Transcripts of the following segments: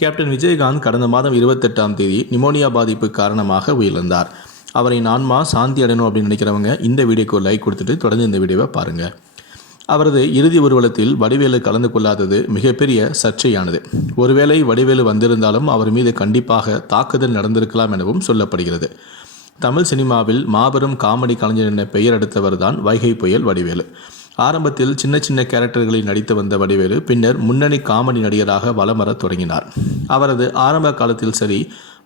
Captain Vijayakanth கடந்த மாதம் 28ஆம் தேதி நிமோனியா பாதிப்பு காரணமாக உயிரிழந்தார். அவரின் ஆன்மா சாந்தி அடையணும் அப்படின்னு நினைக்கிறவங்க இந்த வீடியோக்கு ஒரு லைக் கொடுத்துட்டு தொடர்ந்து இந்த வீடியோவை பாருங்கள். அவரது இறுதி ஊர்வலத்தில் வடிவேலு கலந்து கொள்ளாதது மிகப்பெரிய சர்ச்சையானது. ஒருவேளை வடிவேலு வந்திருந்தாலும் அவர் மீது கண்டிப்பாக தாக்குதல் நடந்திருக்கலாம் எனவும் சொல்லப்படுகிறது. தமிழ் சினிமாவில் மாபெரும் காமெடி கலைஞர் என பெயர் எடுத்தவர் தான் வைகை புயல் வடிவேலு. ஆரம்பத்தில் சின்ன சின்ன கேரக்டர்களில் நடித்து வந்த வடிவேலு பின்னர் முன்னணி காமெடி நடிகராக வலம் வரத் தொடங்கினார். அவரது ஆரம்ப காலத்தில் சரி,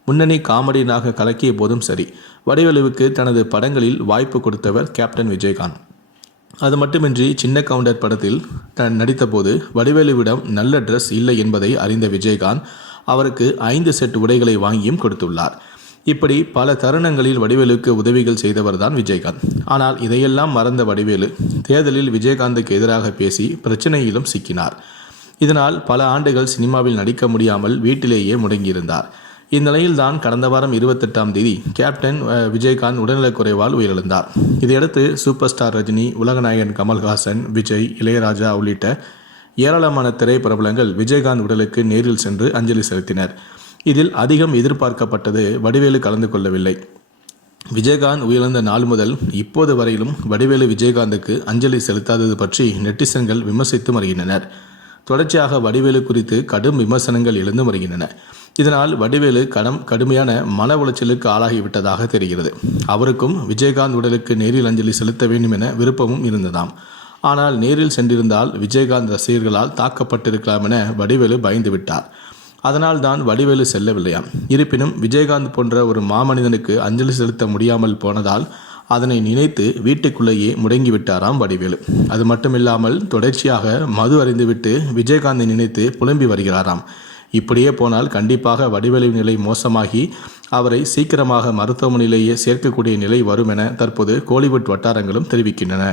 முன்னணி காமெடியனாக கலக்கிய போதும் சரி, வடிவேலுவுக்கு தனது படங்களில் வாய்ப்பு கொடுத்தவர் கேப்டன் விஜயகாந்த். அது மட்டுமின்றி சின்ன கவுண்டர் படத்தில் நடித்தபோது வடிவேலுவிடம் நல்ல ட்ரெஸ் இல்லை என்பதை அறிந்த விஜயகாந்த் அவருக்கு 5 செட் உடைகளை வாங்கியும் கொடுத்துள்ளார். இப்படி பல தருணங்களில் வடிவேலுக்கு உதவிகள் செய்தவர் தான் விஜயகாந்த். ஆனால் இதையெல்லாம் மறந்த வடிவேலு தேர்தலில் விஜயகாந்துக்கு எதிராக பேசி பிரச்சனையிலும் சிக்கினார். இதனால் பல ஆண்டுகள் சினிமாவில் நடிக்க முடியாமல் வீட்டிலேயே முடங்கியிருந்தார். இந்நிலையில்தான் கடந்த வாரம் 28ஆம் தேதி கேப்டன் விஜயகாந்த் உடல்நலக்குறைவால் உயிரிழந்தார். இதையடுத்து சூப்பர் ஸ்டார் ரஜினி, உலகநாயகன் கமல்ஹாசன், விஜய், இளையராஜா உள்ளிட்ட ஏராளமான திரைப்பிரபலங்கள் விஜயகாந்த் உடலுக்கு நேரில் சென்று அஞ்சலி செலுத்தினர். இதில் அதிகம் எதிர்பார்க்கப்பட்டது வடிவேலு கலந்து கொள்ளவில்லை. விஜயகாந்த் உயிரிழந்த நாள் முதல் இப்போது வரையிலும் வடிவேலு விஜயகாந்துக்கு அஞ்சலி செலுத்தாதது பற்றி நெட்டிசன்கள் விமர்சித்து வருகின்றனர். தொடர்ச்சியாக வடிவேலு குறித்து கடும் விமர்சனங்கள் எழுந்து வருகின்றன. இதனால் வடிவேலு கடுமையான மன உளைச்சலுக்கு ஆளாகிவிட்டதாக தெரிகிறது. அவருக்கும் விஜயகாந்த் உடலுக்கு நேரில் அஞ்சலி செலுத்த வேண்டும் என விருப்பமும் இருந்ததாம். ஆனால் நேரில் சென்றிருந்தால் விஜயகாந்த் ரசிகர்களால் தாக்கப்பட்டிருக்கலாம் என வடிவேலு பயந்துவிட்டார். அதனால் தான் வடிவேலு செல்லவில்லையாம். இருப்பினும் விஜயகாந்த் போன்ற ஒரு மாமனிதனுக்கு அஞ்சலி செலுத்த முடியாமல் போனதால் அதனை நினைத்து வீட்டுக்குள்ளேயே முடங்கிவிட்டாராம் வடிவேலு. அது மட்டுமில்லாமல் தொடர்ச்சியாக மது அறிந்துவிட்டு விஜயகாந்தை நினைத்து புலம்பி வருகிறாராம். இப்படியே போனால் கண்டிப்பாக வடிவேலுவின் நிலை மோசமாகி அவரை சீக்கிரமாக மருத்துவமனையிலேயே சேர்க்கக்கூடிய நிலை வரும் என தற்போது கோலிவுட் வட்டாரங்களும் தெரிவிக்கின்றன.